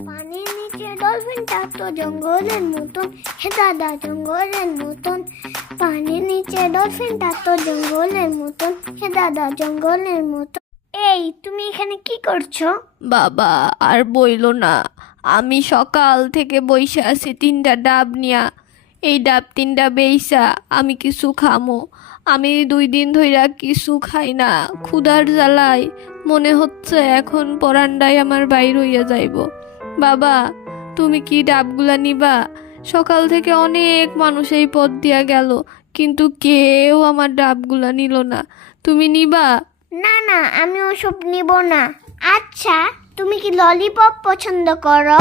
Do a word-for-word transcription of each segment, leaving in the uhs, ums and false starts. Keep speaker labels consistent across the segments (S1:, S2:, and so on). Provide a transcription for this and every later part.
S1: পানির নিচে ডলফিনটা তো জঙ্গলের মতন, হে দাদা জঙ্গলের মতন। পানির নিচে ডলফিনটা তো জঙ্গলের মতন, হে দাদা জঙ্গলের মতন। এই তুমি এখানে কি করছো?
S2: বাবা আর বইলো না, আমি সকাল থেকে বইসা আছি তিনটা ডাব নিয়া। এই ডাব তিনটা বেইসা আমি কিছু খামো। আমি দুই দিন ধইরা কিছু খাই না, ক্ষুধার জ্বালায় মনে হচ্ছে এখন পরান্ডায় আমার বাইর হইয়া যাইব। বাবা তুমি কি ডাবগুলা নিবা? সকাল থেকে অনেক মানুষ এই পথ দিয়া গেল, কিন্তু কেউ আমার ডাবগুলা নিল না। তুমি নিবা?
S1: না না, আমি ওসব নিব না। আচ্ছা তুমি কি ললিপপ পছন্দ করো?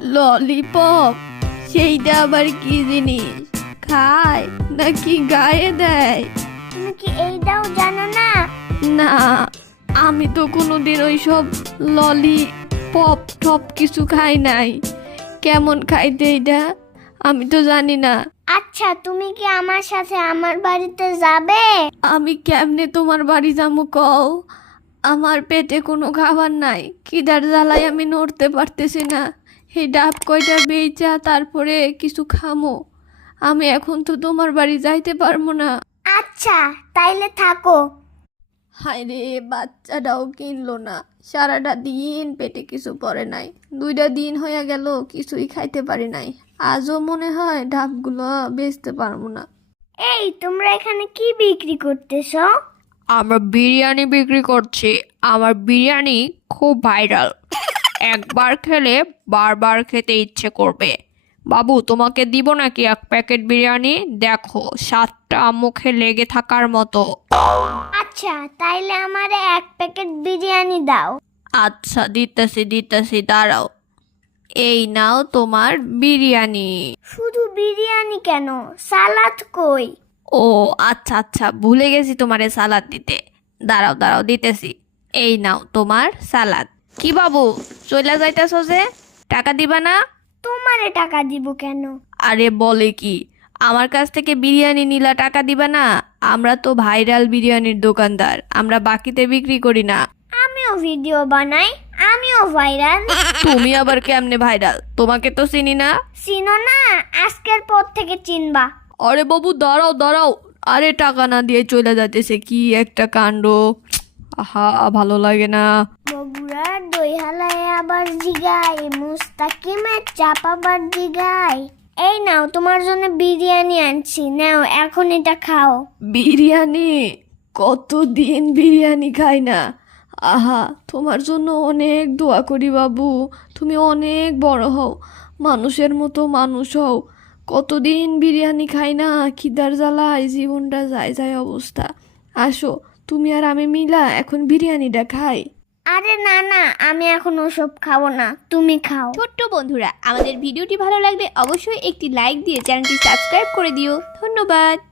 S2: ললিপপ? সেইটা আবার কি জিনিস? খায় নাকি গায়ে দেয়?
S1: তুমি কি এইটাও জানো না?
S2: না, আমি তো কোনোদিন ওই সব ললি পপ টপ কিছু খাই নাই। কেমন খাইতে এইটা আমি তো জানি না।
S1: আচ্ছা তুমি কি আমার সাথে আমার বাড়িতে যাবে?
S2: আমি কেমনে তোমার বাড়ি যাবো কও? আমার পেটে কোনো খাবার নাই, খিদার জ্বালায় আমি নড়তে পারতেছি না। এই ডাব কয়টা বেচা তারপরে কিছু খামো। আমি এখন তো তোমার বাড়ি যাইতে পারবো না।
S1: আচ্ছা তাইলে থাকো।
S2: হায় রে, বাচ্চাটাও কিনলো না, সারাটা দিন পেটে কিছু পড়ে নাই। দুইটা দিন হয়ে গেল কিছুই খাইতে পারি নাই। আজও মনে হয় ডাবগুলো বেচতে পারবো না।
S1: এই তোমরা এখানে কি বিক্রি করতেছো?
S3: আমরা বিরিয়ানি বিক্রি করছি। আমার বিরিয়ানি খুব ভাইরাল, একবার খেলে বারবার খেতে ইচ্ছে করবে। বাবু তোমাকে দিব নাকি এক প্যাকেট বিরিয়ানি? দেখো সাতটা মুখে লেগে থাকার মতো।
S1: আচ্ছা তাইলে আমারে এক প্যাকেট বিরিয়ানি দাও।
S2: আচ্ছা দিতেছি দিতেছি, দাঁড়াও। এই নাও তোমার বিরিয়ানি।
S1: শুধু বিরিয়ানি কেন, সালাদ কই?
S2: ও আচ্ছা আচ্ছা, ভুলে গেছি তোমারে সালাদ দিতে। দাঁড়াও দাঁড়াও দিতেছি। এই নাও তোমার সালাদ। কি বাবু চইলা যাইতেছ যে, টাকা দিবা না?
S1: তোমারে টাকা দিব কেন?
S2: আরে বলে কি, আমার কাছ থেকে বিরিয়ানি নিলা টাকা দিবা না? আমরা তো ভাইরাল বিরিয়ানির দোকানদার, আমরা বাকিতে বিক্রি করি না।
S1: আমিও ভিডিও বানাই, আমিও ভাইরাল।
S2: তুমি আবার কেমনে ভাইরাল? তোমাকে তো চিনি না।
S1: চিনো না? আজকের পর থেকে চিনবা।
S2: আরে বাবু দাঁড়াও দাঁড়াও, আরে টাকা না দিয়ে চলে যাইতেছে, কি একটা কাণ্ড। আহা ভালো লাগে না।
S1: বগুড়ার দই হালায় আবার জিগায়, মুস্তাকিমের চাপাবার জিগায়। এই নাও তোমার জন্য বিরিয়ানি আনছি, নাও এখন এটা খাও।
S2: বিরিয়ানি? কতদিন বিরিয়ানি খাই না। আহা তোমার জন্য অনেক দোয়া করি বাবু, তুমি অনেক বড় হও, মানুষের মতো মানুষ হও। কতদিন বিরিয়ানি খাই না, খিদার জ্বালায় জীবনটা যায় যায় অবস্থা। আসো তুমি আর আমি মিলা এখন বিরিয়ানিটা খাই।
S1: আরে না না, আমি এখন ওসব খাবো না, তুমি খাও।
S4: ছোট্ট বন্ধুরা, আমাদের ভিডিওটি ভালো লাগলে অবশ্যই একটি লাইক দিয়ে চ্যানেলটি সাবস্ক্রাইব করে দিও। ধন্যবাদ।